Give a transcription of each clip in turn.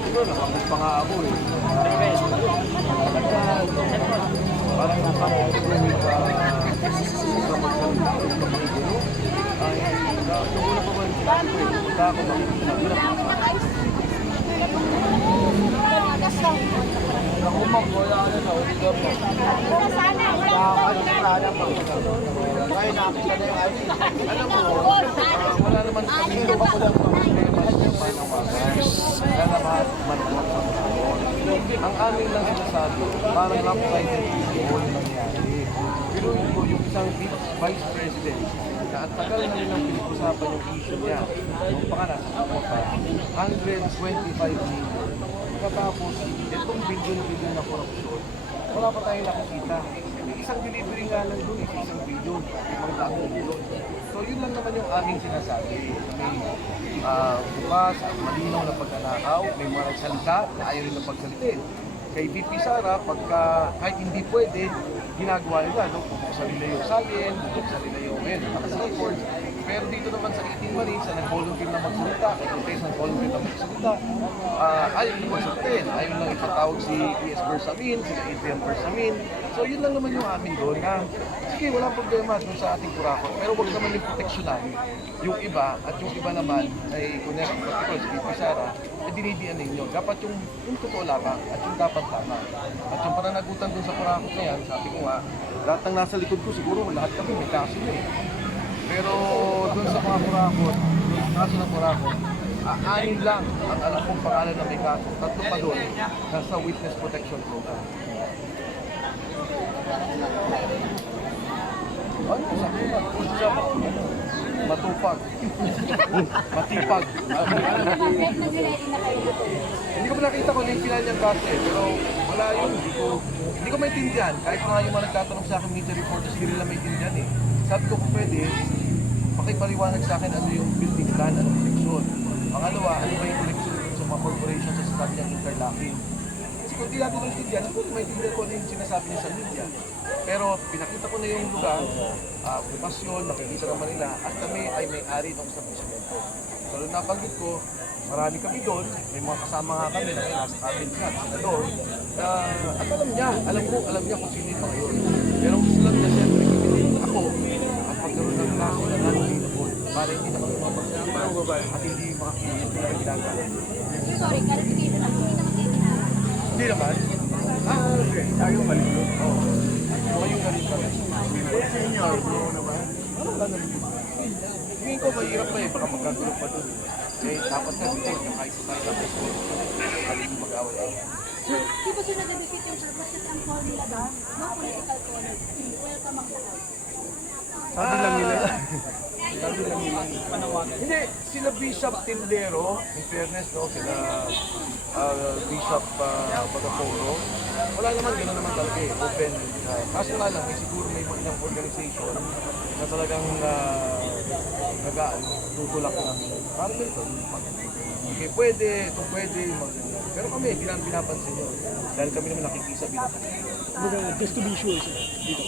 siguro, nakapos pa nga ako eh. Parang nakapagawin ka sa magsalita, sa makikilo. Ay, nung una pa ba yung sinabi ko eh, punta ako makikilo. Ako wala na na, ulit ka po. Kaya nakita na yung ID. Alam mo, wala naman kami yung makulang problema sa panawagan. Wala naman manuwag sa mga. Ang amin lang sinasabi, parang lopsided yung nangyari. Pero yung isang vice president, na ang tagal na nilang pinag-usapan yung issue niya, nung pa ka nasa Kapota, 125 million. Katapos, itong billion na korupsyon, wala pa tayong nakikita. Isang delivery nga lang doon, isang billion, $500 million. So yun lang naman yung aming sinasabi. May bukas at malinaw na pagkanakaw, may mga salita na ayaw rin na pagsalitin. Kay VP Sara, pagka kahit hindi pwede, ginagawa nila, no? Buksan nila yung salin, buksan nila yung naka-records. Pero dito naman sa 18 Marines, na nag-volunteer na magsalita, kay Cortez nag-volunteer na magsalita, ayaw nila magsalitin, ayaw lang ipatawag si PS Bersamin, si Adrian Bersamin. So yun lang naman yung amin doon na, sige, walang problema doon sa ating kurakot, pero wag naman yung proteksyonan yung iba, at yung iba naman ay, kunyari, particular si VP Sara, dinidian ninyo. Dapat yung totoo lamang at yung dapat tama. At yung pananagutan dun sa kurakot na yan, sabi ko nga, lahat ng nasa likod ko siguro, lahat kami may kaso na eh. Pero dun sa mga kurakot, dun kaso ng kurakot, anin lang ang alam kong pangalan na may kaso. Tatlo pa doon, nasa witness protection program. Ano? Sabi mo, push siya ba? Matupag. Matipag. Hindi ko pa nakita kung yung final niyang kaso eh, pero wala yun. Hindi ko maintindihan. Kahit mga yung mga nagtatanong sa akin media reporters, hindi nila maintindihan eh. Sabi ko kung pwede, pakipaliwanag sa akin ano yung building plan, ano protection. Pangalawa, ano ba yung connection sa mga corporations sa sinabi niyang interlocking. Kasi kung di natin maintindihan, hindi ko maintindihan kung ano yung sinasabi niya sa media. Pero pinakita ko na yung lugar, bukas yun, makikita naman nila, at kami ay may-ari ng establishmento. So, nabanggit ko, marami kami doon, may mga kasama nga kami na nasa cabinet nga, sila doon. At alam niya kung sino yung mga yun. Pero gusto lang niya siyempre, ako, at pagkaroon ng kaso na non-available, para hindi na kami mapagsasabi at hindi makakita na ginagawa. Sorry, clarification lang. Hindi naman. Tayo malito. Oo. Ngayon na rin kami. Senior, na ba? Ano ba naman? Tingin ko mahirap pa eh, baka magkagulog pa doon. Eh, dapat na dito, nakaisa tayo na po. At hindi mag-away-away. Di ba sila nabikit yung purpose kasi ang call nila doon? No political caller. Welcome ang lahat. Sabi lang nila. Sabi lang nila. Hindi, sila Bishop Tindero, in fairness, no, sila Bishop Bagapolo. Wala naman, gano'n naman talaga eh, open. Kaso nga lang, siguro may mga organization na talagang tutulak ng parang ganito. Okay, pwede, ito pwede, pero kami, hindi namin pinapansin yun. Dahil kami naman nakikisabi. Just to be sure, sir. Dito.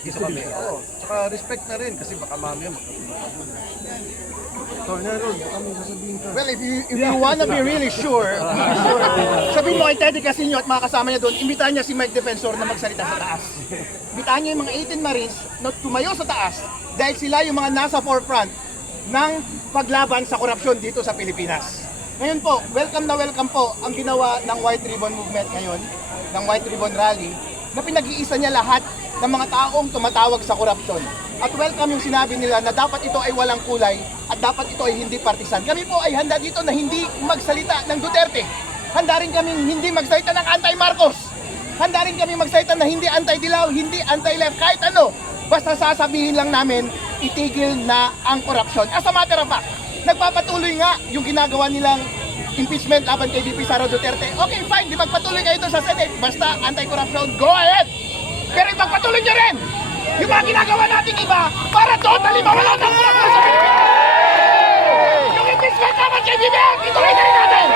Isa kami, oo. Tsaka respect na rin kasi baka mamaya Tornado, baka may sasabihin ka. Well, if you wanna be really sure, sabihin mo kay Teddy Casino at mga kasama niya doon, imbitahan niya si Mike Defensor na magsalita sa taas. Imbitahan niya yung mga 18 Marines na tumayo sa taas dahil sila yung mga nasa forefront ng paglaban sa korupsyon dito sa Pilipinas. Ngayon po, welcome na welcome po ang ginawa ng White Ribbon Movement ngayon, ng White Ribbon Rally, na pinag-iisa niya lahat ng mga taong tumatawag sa korupsyon. At welcome yung sinabi nila na dapat ito ay walang kulay at dapat ito ay hindi partisan. Kami po ay handa dito na hindi magsalita ng Duterte. Handa rin kami hindi magsalita ng anti-Marcos. Handa rin kami magsalita na hindi anti-Dilaw, hindi anti-left, kahit ano. Basta sasabihin lang namin, itigil na ang korupsyon. As a matter of fact, nagpapatuloy nga yung ginagawa nilang impeachment laban kay VP Sara Duterte. Okay, fine, di magpatuloy kayo doon sa Senate. Basta anti-corruption, go ahead! Pero ipagpatuloy nyo rin yung mga ginagawa natin iba para totally mawala ng korupsyon sa Pilipinas! Yung impeachment laban kay BBM, ituloy na rin natin!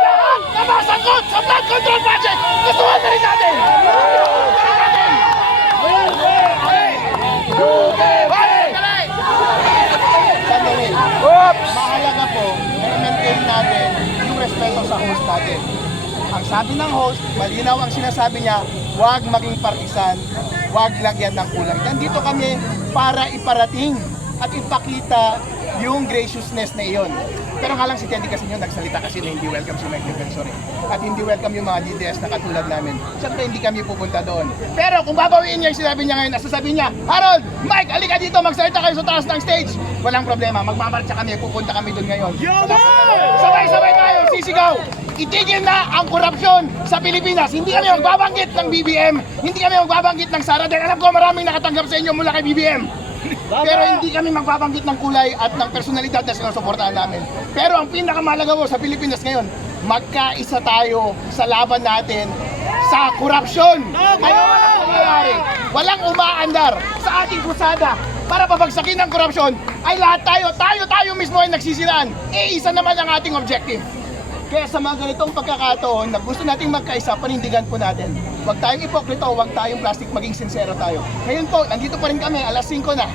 Lahat na masangkot sa flood control project, gustuhan na rin natin! Sandali. Mahalaga po na i-maintain natin yung respeto sa host natin. Ang sabi ng host, malinaw ang sinasabi niya, huwag maging partisan, huwag lagyan ng kulay. Nandito kami para iparating at ipakita yung graciousness na iyon. Pero nga lang si Teddy kasi nagsalita kasi na hindi welcome si Mike Defensor at hindi welcome yung mga DDS na katulad namin. Siyempre hindi kami pupunta doon. Pero kung babawiin niya yung sinabi niya ngayon, sasabihin niya, Harold, Mike, alika dito, magsalita kayo sa taas ng stage. Walang problema, magmamarcha kami, pupunta kami doon ngayon. Sabay-sabay tayo, sisigaw. Itigil na ang korupsyon sa Pilipinas. Hindi kami magbabanggit ng BBM, hindi kami magbabanggit ng Sara. Dahil alam ko maraming nakatanggap sa inyo mula kay BBM. Pero hindi kami magbabanggit ng kulay at ng personalidad na sinusuportahan namin. Pero ang pinakamahalaga mo sa Pilipinas ngayon, magkaisa tayo sa laban natin sa korupsyon. Kaya walang nangyayari, walang umaandar sa ating krusada para pabagsakin ng korupsyon ay lahat tayo mismo ay nagsisiraan. Isa naman ang ating objective. Kaya sa mga ganitong pagkakataon na gusto nating magkaisa, panindigan po natin. Huwag tayong ipokrito, huwag tayong plastic, maging sincero tayo. Ngayon po, nandito pa rin kami, alas 5 na.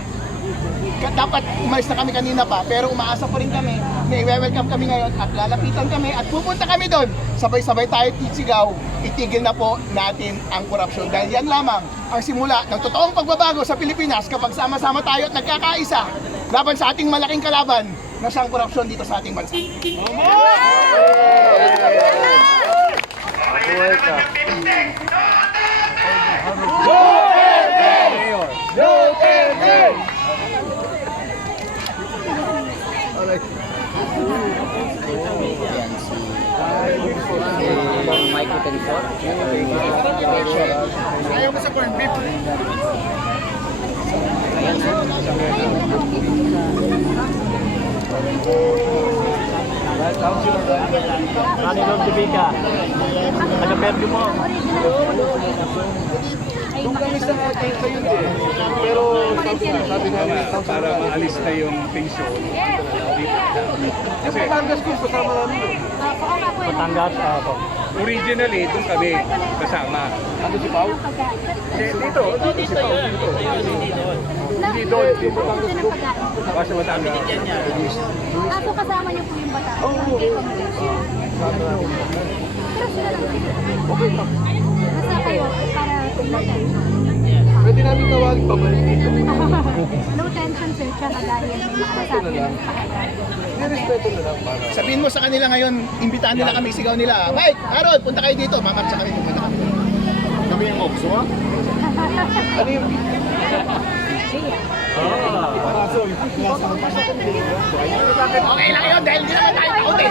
Dapat umalis na kami kanina pa, pero umaasa pa rin kami na i-welcome kami ngayon at lalapitan kami at pupunta kami doon. Sabay-sabay tayo tisigaw, itigil na po natin ang korupsyon. Dahil yan lamang ang simula ng totoong pagbabago sa Pilipinas kapag sama-sama tayo at nagkakaisa laban sa ating malaking kalaban na siyang korupsyon dito sa ating bansa. Mike Defensor. Ayaw mo sa corn beef. Rani Lord Tibika. Taga-Perdi mo. Doon kami sa ating kayo din. Pero sabi namin, Para maalis na yung tension. kasi Batangas ko kasama namin. Batangas. Po. Originally, doon kami kasama. Ano si Pao? Dito si Pao. Hindi doon, dito. Basta Batangas. Ako kasama niyo po yung bata. Oo. Pero sila lang. Okay lang. Basta kayo para tingnan. Pwede namin tawagin pabalik dito. No tension sir, siya kagaya ng mga sabi ng pakailan. May respeto na lang para. Sabihin mo sa kanila ngayon, imbitahan nila kami, sigaw nila, Mike, Harold, punta kayo dito, mamarcha kami, pupunta kami. Kami yung Okso, ha? Ano yung... Okay lang yun, dahil hindi naman tayo takot eh.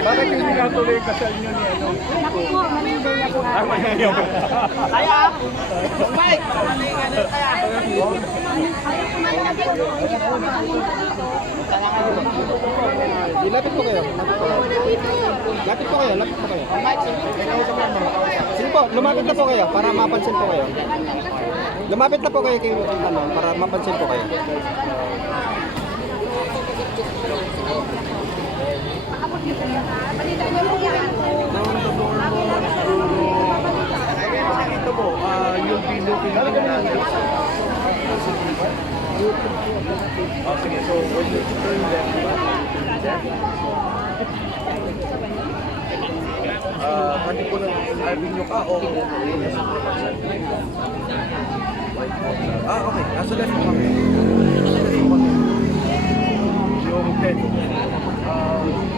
Bakit hindi natuloy yung kasal nyo ni ano? Naku po, manibaya po. Mike! Lapit po kayo. Lapit po kayo. Sige po, lumapit na po kayo para mapansin po kayo. Lumapit na po kayo kay ano, para mapansin po kayo. Ito po, yung pinupin namin. Sige, so when you turn them, pati po ng avenue ka o nasa Provencal? Okay. Nasa left mo kami. Yung 10.